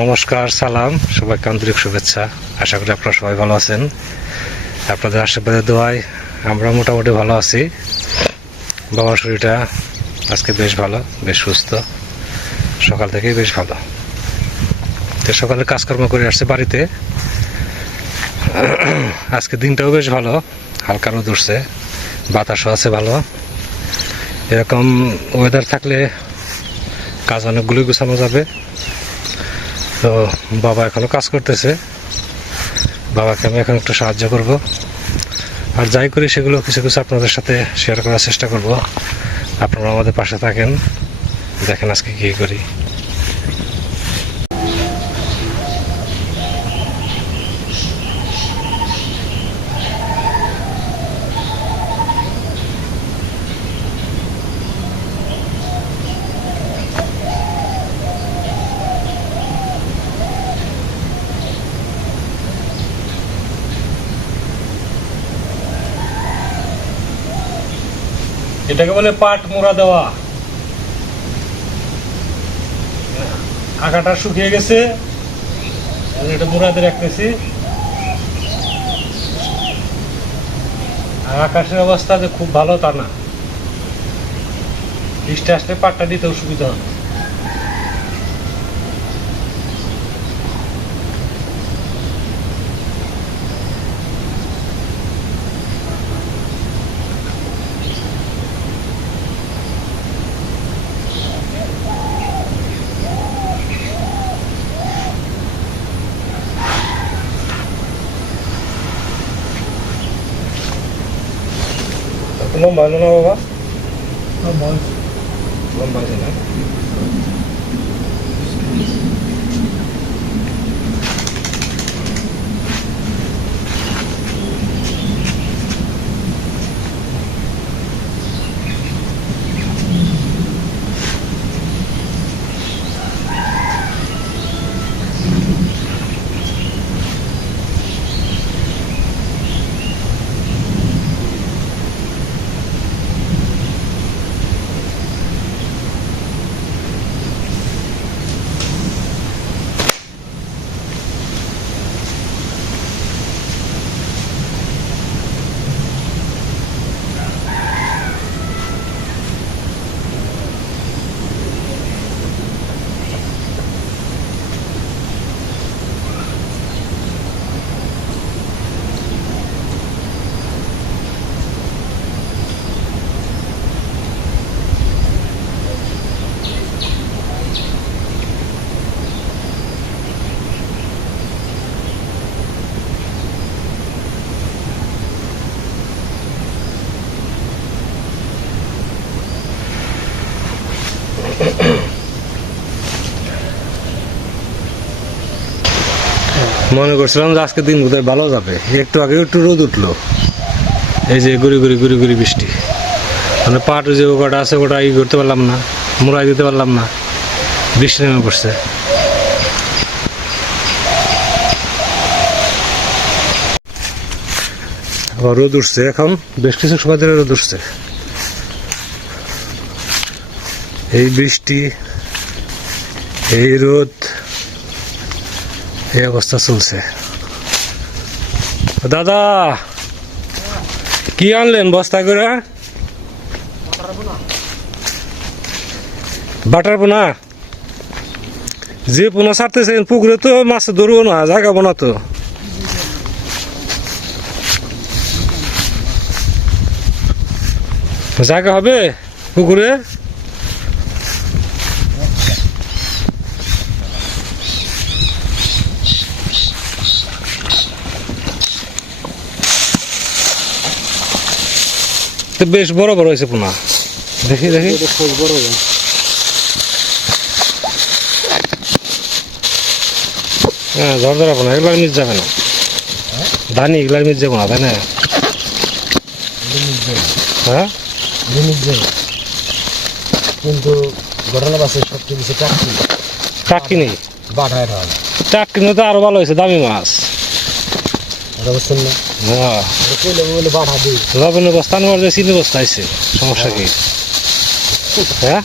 নমস্কার, সালাম, সবাইকে আন্তরিক শুভেচ্ছা। আশা করি আপনারা সবাই ভালো আছেন। আপনাদের আশীর্বাদের দোয়ায় আমরা মোটামুটি ভালো আছি। বাবার শরীরটা আজকে বেশ ভালো, বেশ সুস্থ। সকাল থেকেই বেশ ভালো। তো সকালে কাজকর্ম করে আসছে বাড়িতে। আজকে দিনটাও বেশ ভালো, হালকা রোদ উঠছে, বাতাসও আছে ভালো। এরকম ওয়েদার থাকলে কাজ অনেকগুলোই গুছানো যাবে। তো বাবা এখনও কাজ করতেছে। বাবাকে আমি এখন একটু সাহায্য করব। আর যাই করি সেগুলো কিছু কিছু আপনাদের সাথে শেয়ার করার চেষ্টা করব। আপনারা আমাদের পাশে থাকেন। দেখেন আজকে কী করি। এটাকে বলে পাট মোড়া দেওয়া। আঁকাটা শুকিয়ে গেছে এটা মোড়াতে রাখতেছি। আর আকাশের অবস্থা যে খুব ভালো তা না। বৃষ্টি আসলে পাটটা দিতেও সুবিধা হবে। লম্বা হলো না বাবা লম্বা আছে না মনে করছিলাম যে আজকে দিন বোধহয় ভালো যাবে। একটু আগে একটু রোদ উঠল। এই যে গুড়ি গুড়ি গুড়ি গুড়ি বৃষ্টি। মানে পাট যে ওটা আছে, ওটা ই করতে পারলাম না, মুড়াই দিতে পারলাম না। বৃষ্টি নেমে পড়ছে। রোদ উঠছে এখন। বেশ কিছু সময় ধরে রোদ উঠছে। এই বৃষ্টি, এই রোদ এই অবস্থা চলছে। দাদা, কি আনলেন বস্তা করে? বাটার পোনা। যে পোনা ছাড়তেছেন, পুকুরে তো মাছ ধরবো না জাগাবো না তো। জায়গা হবে পুকুরে? বেশ বড় বড় হয়েছে পোনা। দেখি দেখি। হ্যাঁ ঝরঝরা পোনা এগুলো মিস যাবে না। ধানি এগুলো মিস যাব না তাই না? হ্যাঁ? কিন্তু ঘটনা আছে সবচেয়ে বেশি চাকরি টাকি নেই? বাঠায় টাকি নিয়ে তো আরও ভালো হয়েছে দামি মাছ। এটা বুঝছেন না? লবণের বস্তা যে চিনি বস্তা আছে সমস্যা কি? হ্যাঁ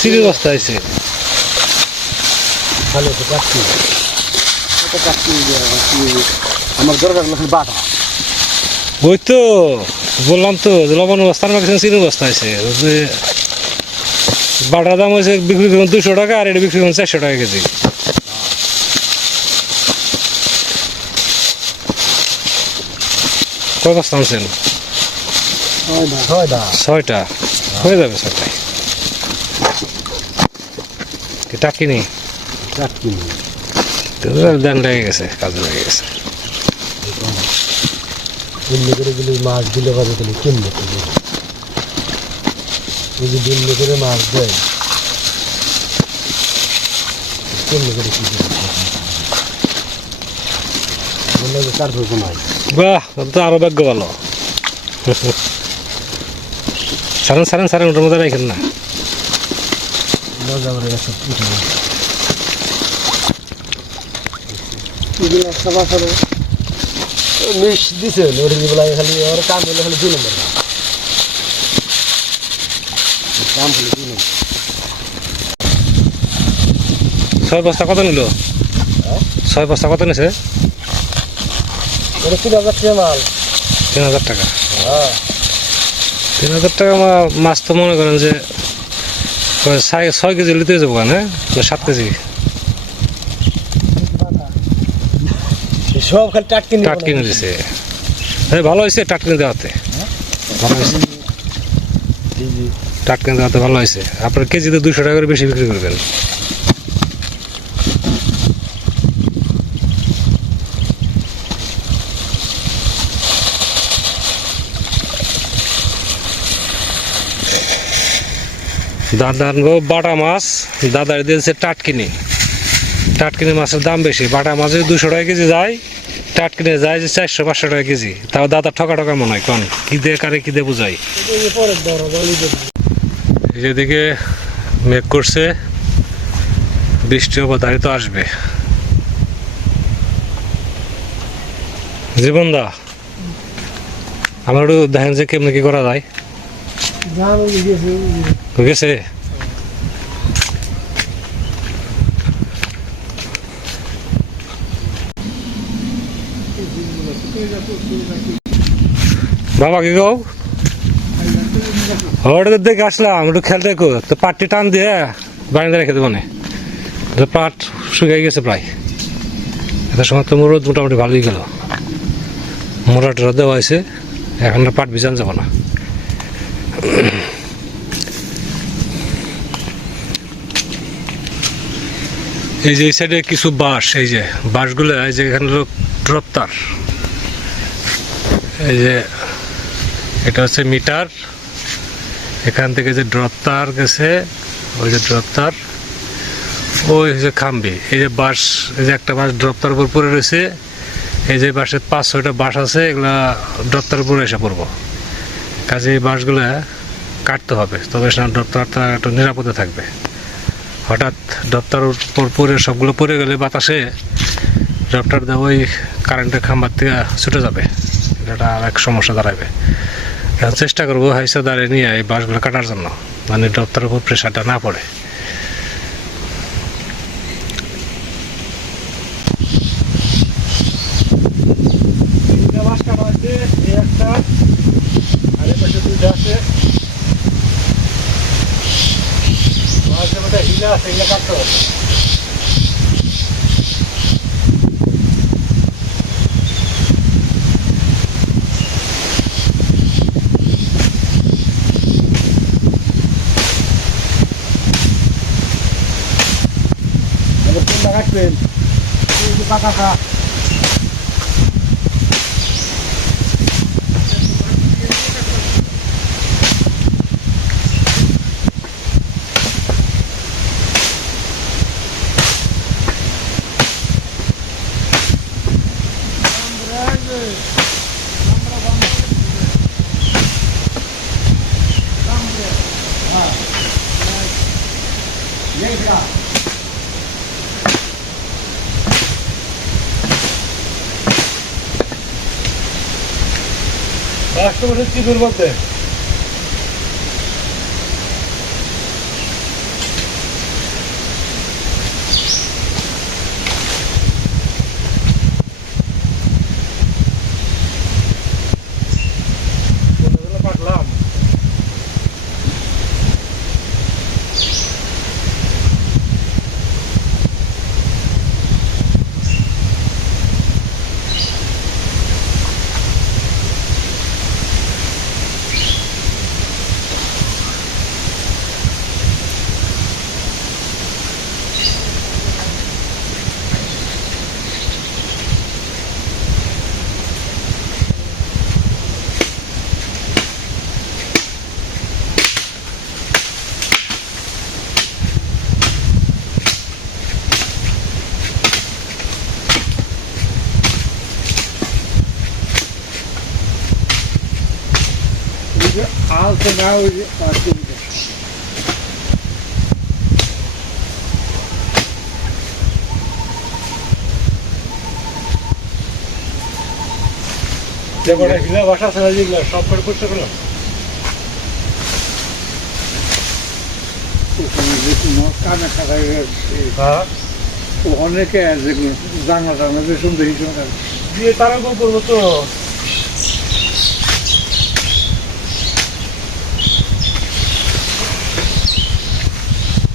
চিনি বস্তা। আছে চাকরি আমার দরকার হলো খালি বাটা ওই তো বললাম তো লবণ বস্তা কাছে চিনি বস্তা আছে বাটার দাম হয়েছে বিক্রি করুন দুশো টাকা আর এটা বিক্রি করুন চারশো টাকা কেজি। কয় বস্তা আনছেন ছয়টা। হয়ে যাবে ছয়টায় টাকি নেই? চাকরি দেন লেগে গেছে কাজে লেগে গেছে। দিল্লি করে গেলে মাছ দিলে পাবে তাহলে কেমনে করবে যদি দিল্লি করে মাছ দেয় কেমনে করে কি করবে মাছ বাহ তাহলে তো আরও ভাগ্য ভালো। সারেন সারেন সারেন ওটার মধ্যে রাখেন না। মজা করে গেছে মিশ দিছে খালি কাম হলো খালি দুই নম্বর। কাম হলো দুই নম্বর। ছয় বস্তা কত নিল? ছয় বস্তা কত নিছে? তিন হাজার টাকা মাল। তিন হাজার টাকা? হ্যাঁ। তিন হাজার টাকা মা- মাছ তো মনে করেন যে ছয় কেজি লিতে যাব না সাত কেজি। সব খালি টাটকে নিয়ে টাট দিছে হ্যাঁ ভালো হয়েছে টাট দেওয়াতে। ভালো হয়েছে টাট দেওয়াতে ভালো হয়েছে আপনার কেজিতে দুশো টাকা করে বেশি বিক্রি করবেন। দাদা বাটা মাছ। দাদার দিয়েছে টাটকিনি। টাটকিনি মাছের দাম বেশি। বাটা মাছ যদি দুশো টাকা কেজি যায়, টাটকিনে যায় যে চারশো, পাঁচশো টাকা কেজি। তাও দাদা ঠকা ঠকা মনে হয়, কন। কি দিয়ে, কারে কি দিয়ে বুঝাই। যেদিকে মেঘ করছে। বৃষ্টি অবধারিত আসবে। জীবন দা আমার একটু দেখেন যে কেমনি কি করা যায়। গেছে? হয়ে বাবা, কি গো? ওটা দেখে আসলাম, একটু খেলতে তো পাটটি টান দিয়ে বাড়িতে রেখে দেবো না। পাট শুকিয়ে গেছে প্রায়। এত সময় তো রোদ মোটামুটি ভালোই গেল। মোটা টোরা দেওয়া হয়েছে, এখন পাট ভিজান যাব না। এই যে এই সাইডে কিছু বাঁশ, এই যে বাঁশগুলো, এই যে এখানে হলো ড্রপতার এই যে এটা হচ্ছে মিটার। এখান থেকে যে ড্রপ তার গেছে, ওই যে ড্রপ তার ওই হচ্ছে খাম্বি। এই যে বাঁশ, এই যে একটা বাঁশ ড্রপ তার উপর পড়ে রয়েছে, এই যে বাঁশের পাঁচ ছয়টা বাঁশ আছে, এগুলা ড্রপ তার উপরে এসে পড়ব। কাজে এই বাঁশগুলো কাটতে হবে। তবে সেখানে ড্রপ একটু নিরাপদে থাকবে। হঠাৎ ডপ্তার উপর পরে সবগুলো পড়ে গেলে বাতাসে ডপ্টার দেওয়া ওই কারেন্টের খাম্বার থেকে ছুটে যাবে। এটা আর এক সমস্যা দাঁড়াবে। চেষ্টা করব হাইসা দাঁড়িয়ে নিয়ে এই বাঁশগুলো কাটার জন্য। মানে ডপ্তার উপর প্রেশারটা না পড়ে একটা আর এই পাশে দুইটা আছে মাঝে মধ্যে হিলা আছে হিলা কাটতে হবে এবার কোনটা কাটবেন এই যে পাকাটা বাসটা বসে চিদুর মধ্যে তো না ওই যে যেগুলো হিলা বাসা আছে না যেগুলো সব করে করতে যে কোনো? খাটা হ্যাঁ। অনেকে যেগুলো জানা জানা যে শুনতে হিসেবে দিয়ে তারা করব তো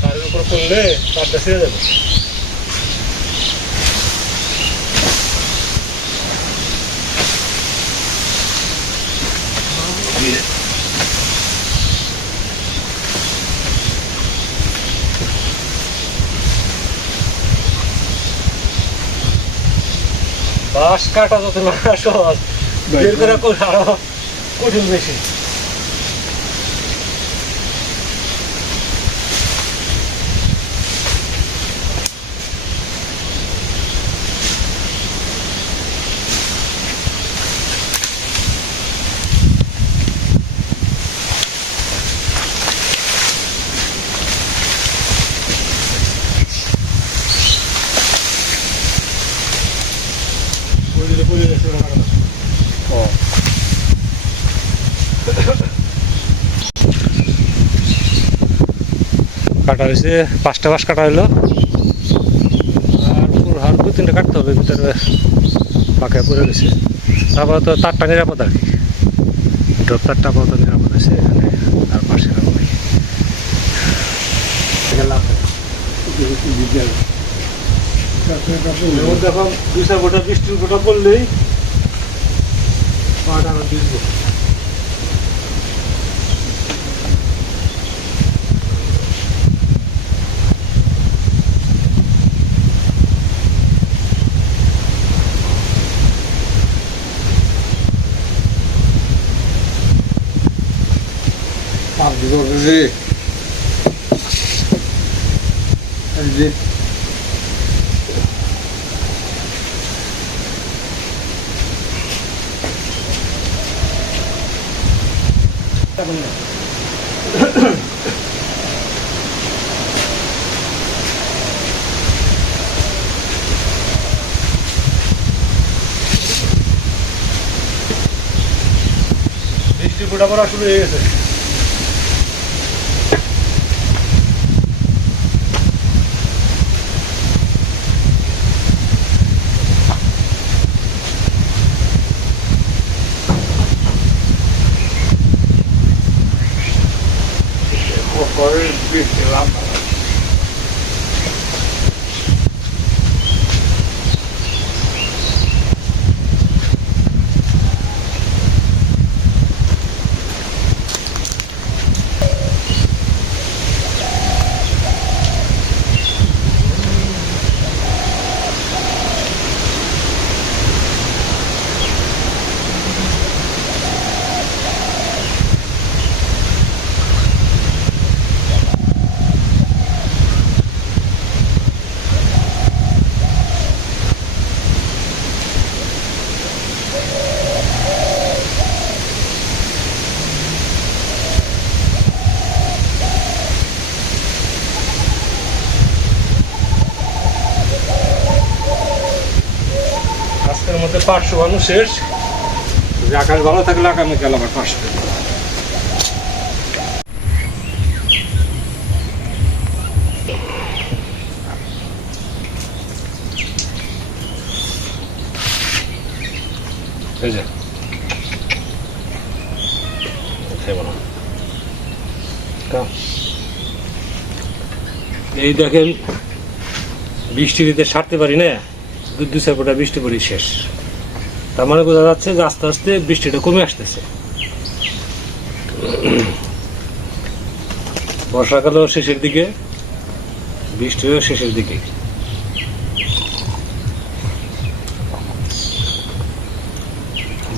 তার উপর করলে তারটা ছেড়ে যাবে। বাঁশ কাটা যত না সহজ বের করে করে। আরও কঠিন বেশি। কাটা হয়েছে, পাঁচটা বাঁশ কাটা হলো। আর দু তিনটা কাটতে হবে, ভিতরে পাকা পড়ে গেছে। তারপরে তো তারটা নিরাপদ আর কি। ড্রপ তারটা আপাতত নিরাপদ আছে, এখানে আর পাশে যেমন দেখুন দুই চার গোটা বৃষ্টির গোটা পড়লেই পাটা ভিজবো। পাঁচ বছর রে এই যে বৃষ্টির গোটা পড়া শুরু হয়ে গেছে পাট শুকানো শেষ আকাশ ভালো থাকলে আগামী কাল আবার পাট শুকাবে এই দেখেন বৃষ্টি দিতে সারতে পারি না। দু দু চার বৃষ্টি পড়ি শেষ। তার মানে বোঝা যাচ্ছে যে আস্তে আস্তে বৃষ্টিটা কমে আসতেছে। বর্ষাকালও শেষের দিকে বৃষ্টিও শেষের দিকে।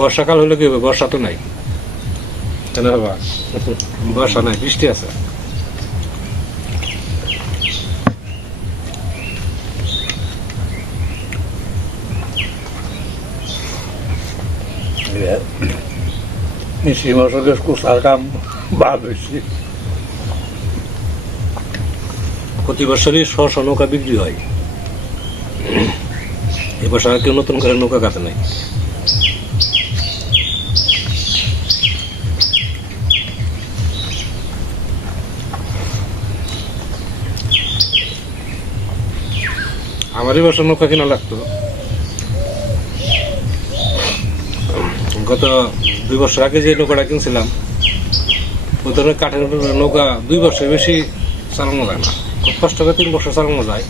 বর্ষাকাল হলে কি হবে বর্ষা তো নাই। বর্ষা নাই, বৃষ্টি আছে। Ke sekolah kamu. বাদ হয়েছে প্রতি বছরই শ শ নৌকা বিক্রি হয়। এবছর আর কেউ নতুন করে নৌকা কাটে নাই। আমারই বছর নৌকা কিনা লাগতো। গত দুই বছর আগে যে নৌকাটা কিনছিলাম ওই ধরনের কাঠের নৌকা দুই বছর বেশি চালানো যায় না। খুব কষ্ট করে তিন বছর চালানো যায়।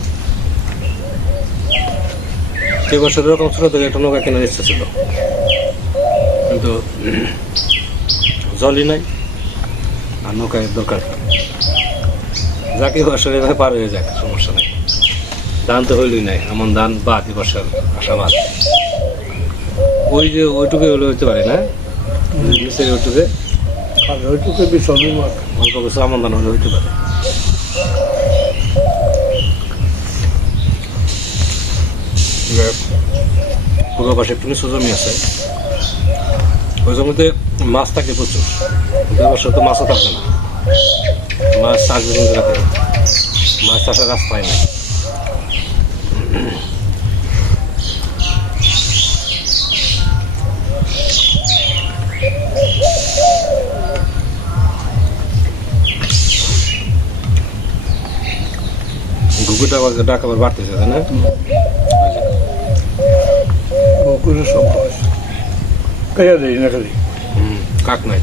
দুই বছর এরকম ছোট থেকে একটা নৌকা কেনার ইচ্ছা ছিল। কিন্তু জলই নাই, আর নৌকায় দরকার যাকে বছর এভাবে পার হয়ে যাক, সমস্যা নাই। ধান তো হইলই নাই, এমন ধান বাদ বছর আশাবাদ ওই যে ওইটুকু হলে হইতে পারে না? নিচের ওইটুকু আর ওইটুকু বিষয় অল্প কিছু আমন ধান হলে হইতে পারে। পূর্ব পাশে একটু নিচু জমি আছে। ওই জমিতে মাছ থাকে প্রচুর। এবছর তো মাছও থাকবে না। মাছ থাকবে কিন্তু রাতে মাছ চাষের রাস্তায় নেই। আবার বাড়তেছে না? সব না খালি। কাক নাই?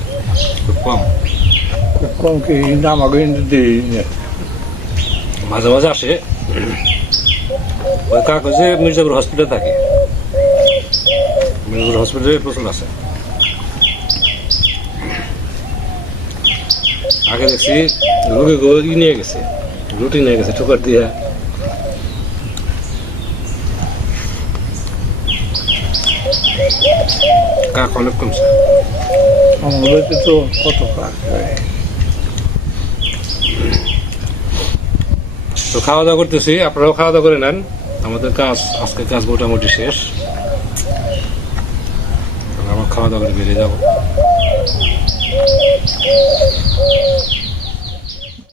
খুব কম। খুব কম কি নাম আগে না। মাঝে মাঝে আসে। ওই কাক হচ্ছে মির্জাপুর হসপিটাল থাকে। মির্জাপুর হসপিটালে প্রচুর আছে। আগে দেখছি রুগী নিয়ে গেছে রুটি নিয়ে গেছে ঠোকর দিয়ে। অনেক কমছে তো কত? তো খাওয়া দাওয়া করতেছি আপনারাও খাওয়া দাওয়া করে নেন। আমাদের কাজ আজকে কাজ মোটামুটি শেষ। আমরা খাওয়া দাওয়া করে বেরিয়ে যাব।